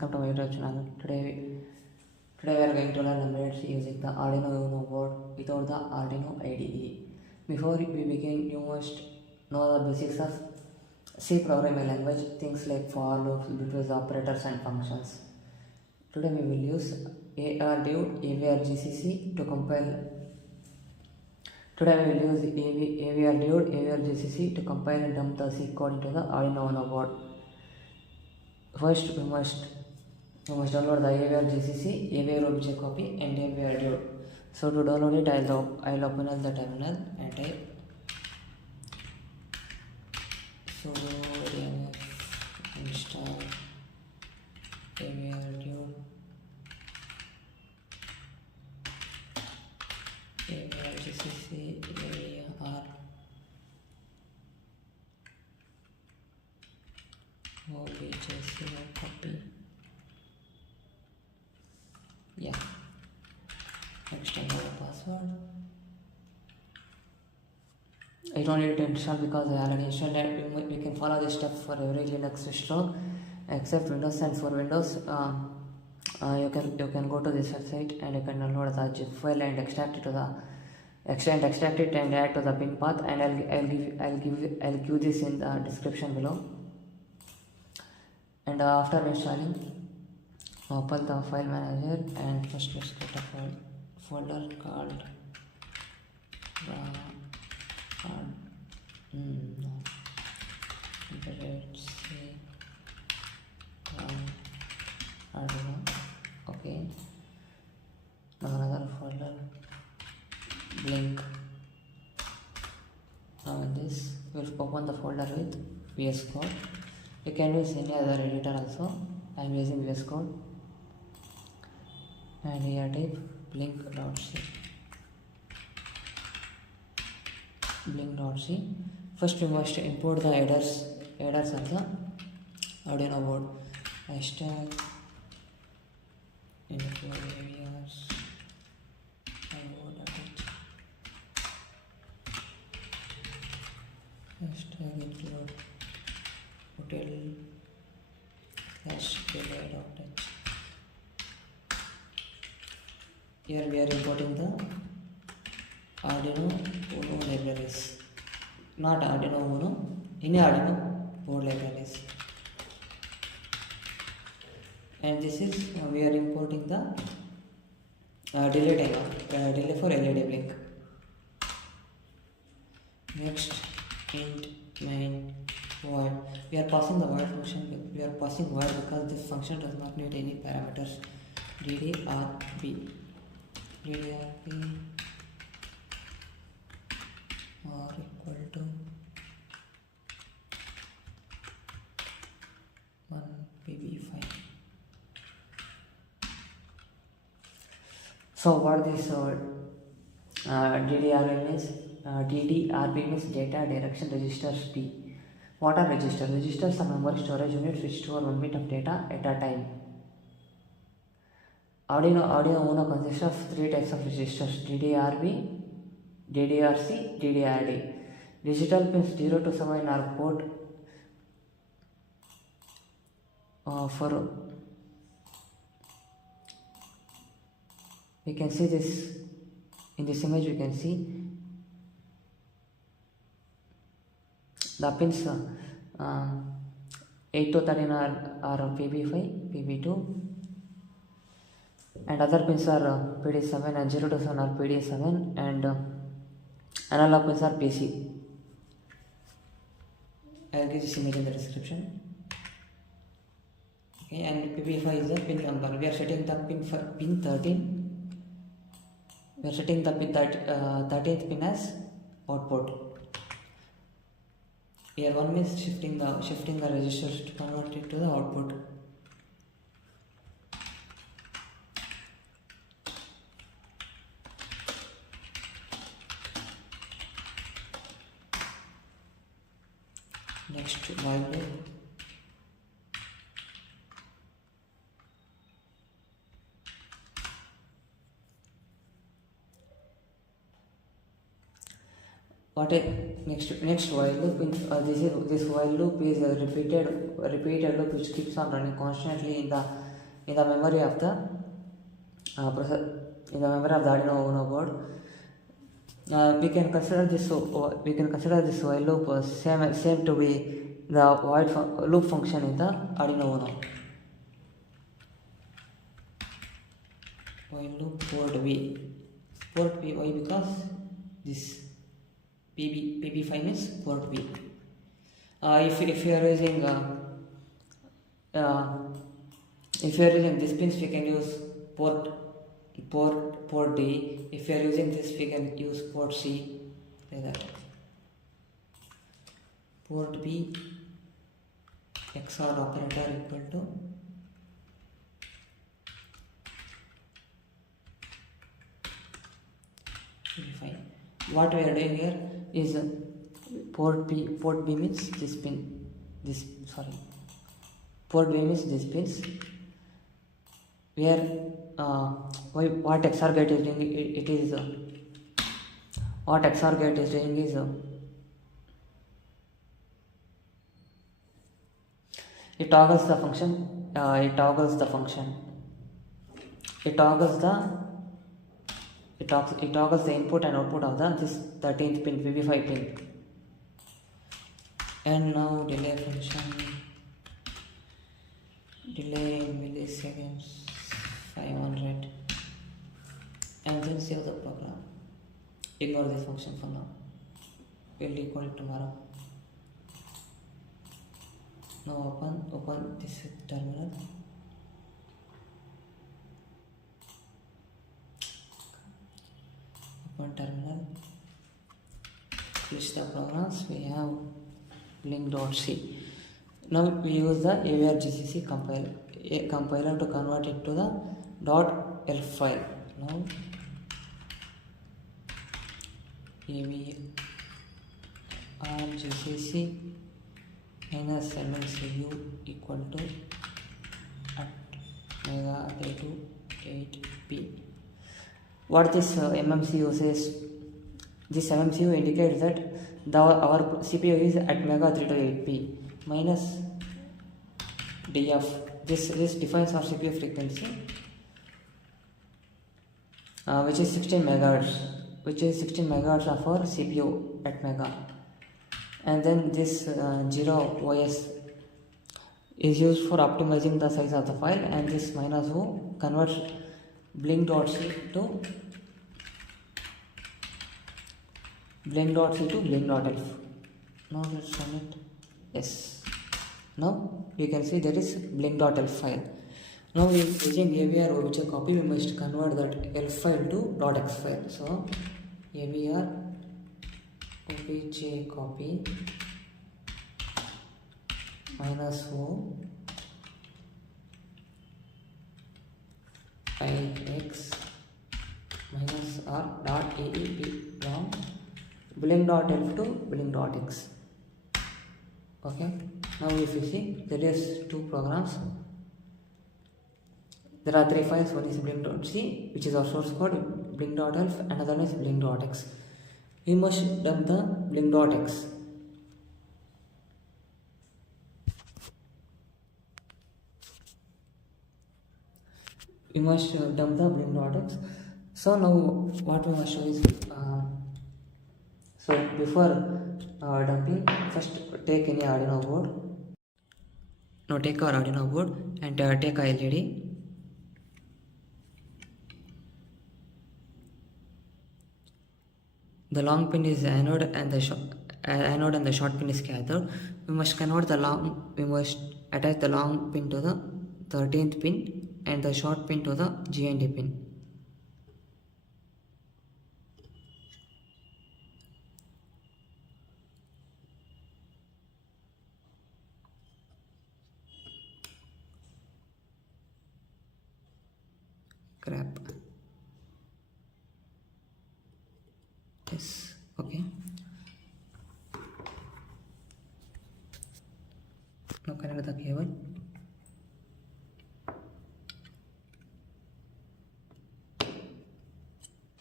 Welcome to my YouTube channel. Today we are going to learn embedded C using the Arduino UNO board without the Arduino IDE. Before we begin, you must know the basics of C programming language, things like for loops, loop operators and functions. Today we will use avr-dude, avr-gcc to compile. Today we will use avr-dude, avr-gcc to compile and dump the C code into the Arduino UNO board. First, we must download the avr-gcc, avr-libc copy and avr-dude. So to download it, I'll open up the terminal and type sudo install avr-dude, avr-gcc, avr-libc copy. Yeah, next enter the password. I don't need to install because I already installed it. We can follow this step for every Linux system except Windows, and for Windows you can go to this website and you can download the zip file and extract it and add to the bin path, and I'll give this in the description below. And after installing, open the file manager and first let's get a folder called Arduino. Okay, now another folder, blink. Now in this we'll open the folder with VS Code. You can use any other editor also. I am using VS Code, and here type blink.c. First we must import the headers of the Arduino board. Hashtag info areas hashtag include hotel /delay.h. Here we are importing the Arduino UNO libraries, not Arduino UNO, any Arduino board libraries. And this is we are importing the delay timer, delay for LED blink. Next, int main void. We are passing the void function. We are passing void because this function does not need any parameters. ddrb or equal to 1 pb5. So what this DDRB means? DDRB means data direction registers D. What are registers? Registers are memory storage units which store 1 bit of data at a time. Arduino UNO consists of 3 types of registers: DDRB, DDRC, DDRD. Digital pins 0 to 7 are port for. We can see this in this image. We can see the pins 8 to 13 are PB5, PB2, and other pins are PD7, and 0 to 7 are PD7, and analog pins are PC. I will give this image in the description. Okay, and PB5 is the pin number. We are setting the pin 13. We are setting the pin 13th pin as output. Here 1 means shifting the registers to convert it to the output. Next, while loop. What a next while loop this while loop is a repeated loop which keeps on running constantly in the in the memory of the Arduino UNO board. We can consider this while loop same to be the loop function in the Arduino UNO. While loop port B. Why? Because this PB5 means port B. If you are using this pins, we can use port D. If you are using this, we can use port C, like that. Port B XOR operator equal to fine. What we are doing here is port B means this pin. Port B means this pins. Where what XOR gate is doing, what XOR gate is doing is it toggles the function. It toggles the input and output of this 13th pin, PB5 pin. And now delay function, delay in milliseconds 500, and then save the program. Ignore this function for now. We'll equal it tomorrow. Now open this terminal. Open terminal. List the programs. We have link.c. Now we use the avr-gcc compiler to convert it to the .elf file. Now avr-gcc minus mcu equal to @mega328p. What this MMCU says? This MMCU indicates that our CPU is at mega328p minus df. This defines our CPU frequency, which is 16 megahertz, of our CPU at mega. And then this 0OS is used for optimizing the size of the file, and this -o converts blink.c to blink.elf. Now let's run it. Yes. Now you can see there is blink.elf file. Now using avr-obj copy, we must convert that elf file to .x file. So avr-obj copy -o ix -r .aep from blink.elf to blink.x. Okay. Now if you see, there is two programs. There are three files. One is blink.c, which is our source code, blink.elf, another one is blink.x. We must dump the blink.x. So now what we must do is, so before dumping, first take any Arduino board. Now take our Arduino board and take a LED. The long pin is anode and the short pin is cathode. We must attach the long pin to the 13th pin and the short pin to the GND pin. Crap. Yes. Okay. Now connect the cable.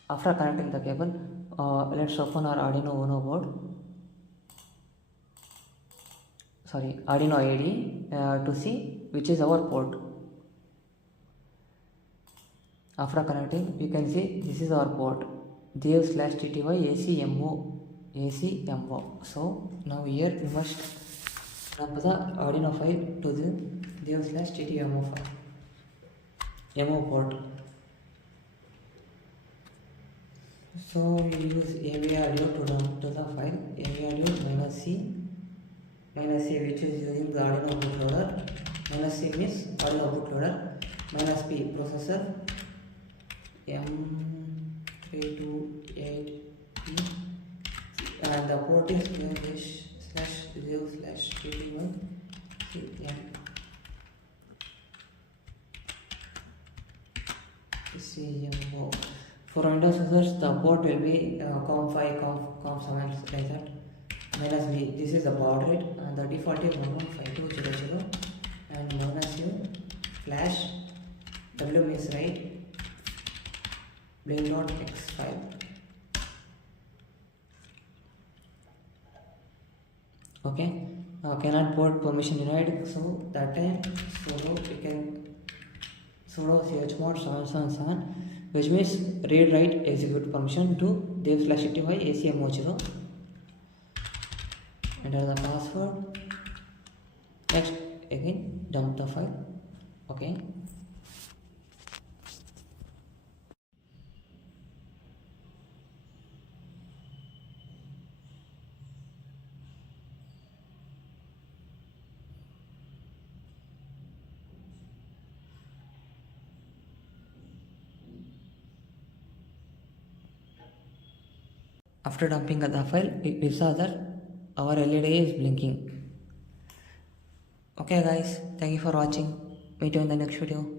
After connecting the cable, let's open our Arduino UNO board. Arduino IDE to see which is our port. After connecting, you can see this is our port dev/tty acmo. So now here we must dump the Arduino file to the dev/tty mo port. So we use avr-libc to dump to the file avr-libc -c which is using the Arduino bootloader. -c means Arduino bootloader, -p processor, M328P, and the port is dev/tty-cmo. For Windows users, the port will be COM5, COM7 like that. -b, this is the baud rate, and the default is 115200, and -u flash, W means write, blink.x5. Okay, cannot port permission denied, so that time sudo chmod 777, which means read write execute permission to dev/tty acmo0. Enter the password. Next, again dump the file. Okay, after dumping the file, we saw that our LED is blinking. Okay guys, thank you for watching. Meet you in the next video.